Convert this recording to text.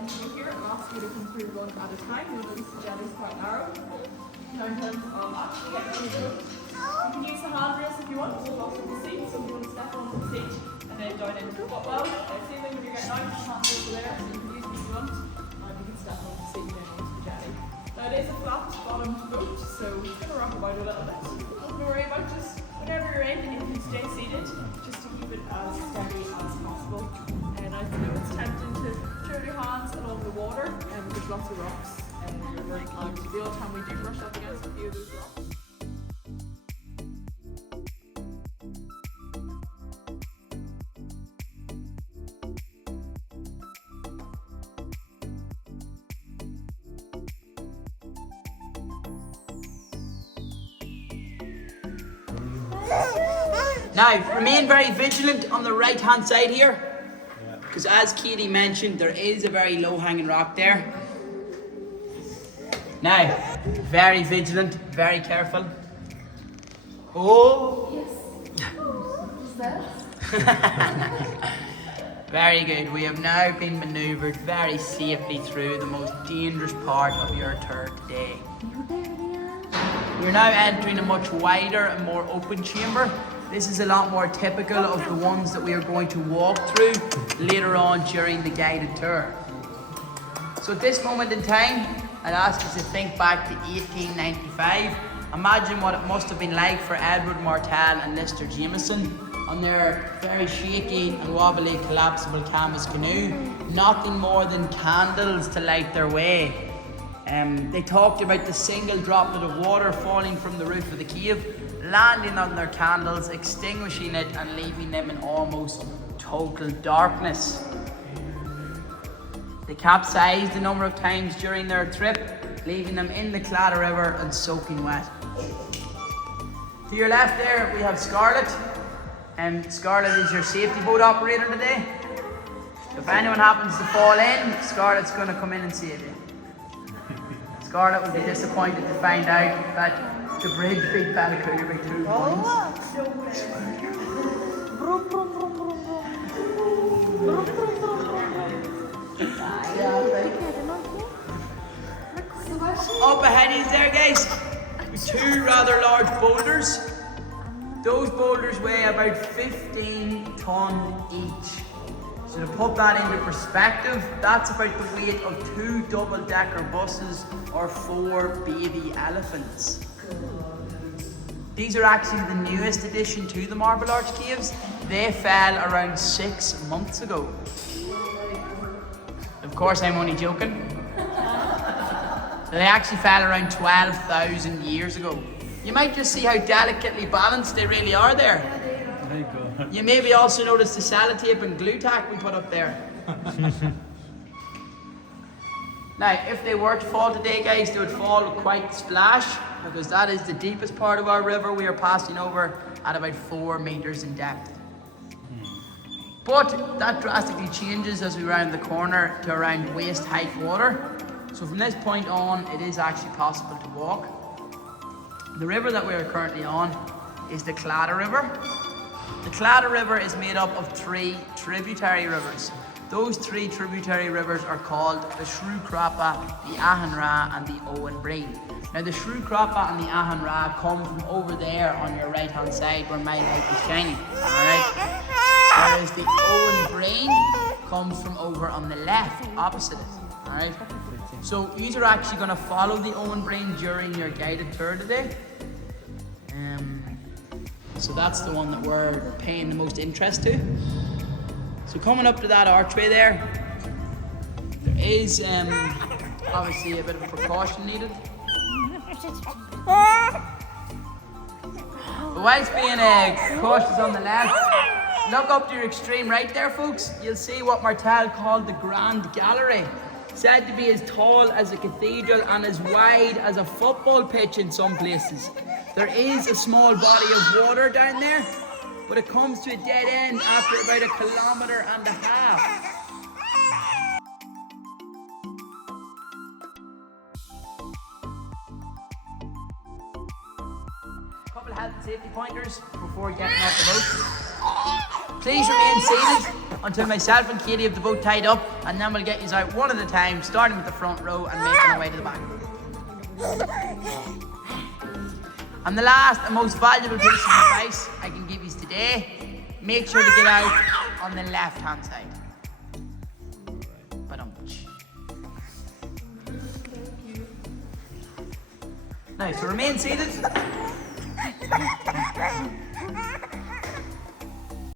into here and ask you to come through one at a time. You'll notice the jelly is quite narrow. Now in terms of actually getting through the room, you can use the handrails if you want, so also the seat, so if you want to step onto the seat and then down into the footwell. Same thing when you're getting out, the handrails are there, so you can use them if you want, and you can step on the seat and then onto the jelly. Now it is a flat bottomed boat, so it's going to rock about a little bit. Nothing to worry about, just whenever you're in, you can stay seated, just to keep it as steady as possible. And I know it's tempting to throw your hands along the water, and there's lots of rocks, and you're very kind. The odd time we do brush up against a few of those rocks. Now, remain very vigilant on the right hand side here, because as Katie mentioned, there is a very low hanging rock there. Now, very vigilant, very careful. Oh! Yes. Very good. We have now been manoeuvred very safely through the most dangerous part of your tour today. We're now entering a much wider and more open chamber. This is a lot more typical of the ones that we are going to walk through later on during the guided tour. So at this moment in time, I'd ask you to think back to 1895. Imagine what it must have been like for Edward Martell and Lister Jameson on their very shaky and wobbly collapsible canvas canoe. Nothing more than candles to light their way. They talked about the single droplet of water falling from the roof of the cave, landing on their candles, extinguishing it and leaving them in almost total darkness. They capsized a number of times during their trip, leaving them in the Claddagh River and soaking wet. To your left there we have Scarlett, and Scarlett is your safety boat operator today. If anyone happens to fall in, Scarlett's going to come in and save you. Scarlett will be disappointed to find out that the bridge beat Belfast by 2 points. Up ahead is there, guys, with 2 rather large boulders. Those boulders weigh about 15 tonne each. So to put that into perspective, that's about the weight of 2 double-decker buses or 4 baby elephants. These are actually the newest addition to the Marble Arch Caves. They fell around 6 months ago. Of course, I'm only joking. They actually fell around 12,000 years ago. You might just see how delicately balanced they really are there. There you go. You maybe also notice the sellotape and glue tack we put up there. Now, if they were to fall today, guys, they would fall quite splash, because that is the deepest part of our river we are passing over at about 4 meters in depth. But that drastically changes as we round the corner to around waist height water. So from this point on, it is actually possible to walk. The river that we are currently on is the Claddagh River. The Claddagh River is made up of 3 tributary rivers. Those 3 tributary rivers are called the Shrew Crappa, the Ahanra and the Owen Breen. Now the Shrew Crappa and the Ahanra come from over there on your right hand side where my light is shining. Alright? Whereas the Owen Breen comes from over on the left, opposite it. Alright? So you are actually going to follow the Owen Breen during your guided tour today. So that's the one that we're paying the most interest to. So coming up to that archway there is obviously a bit of a precaution needed. But whilst being cautious on the left, look up to your extreme right there, folks. You'll see what Martell called the Grand Gallery. Said to be as tall as a cathedral and as wide as a football pitch in some places. There is a small body of water down there, but it comes to a dead end after about 1.5 kilometers. Couple of health and safety pointers before getting off the boat. Please remain seated until myself and Katie have the boat tied up, and then we'll get you out one at a time, starting with the front row and making our way to the back. And the last and most valuable piece of advice I can give you today, make sure to get out on the left-hand side. Now, so remain seated.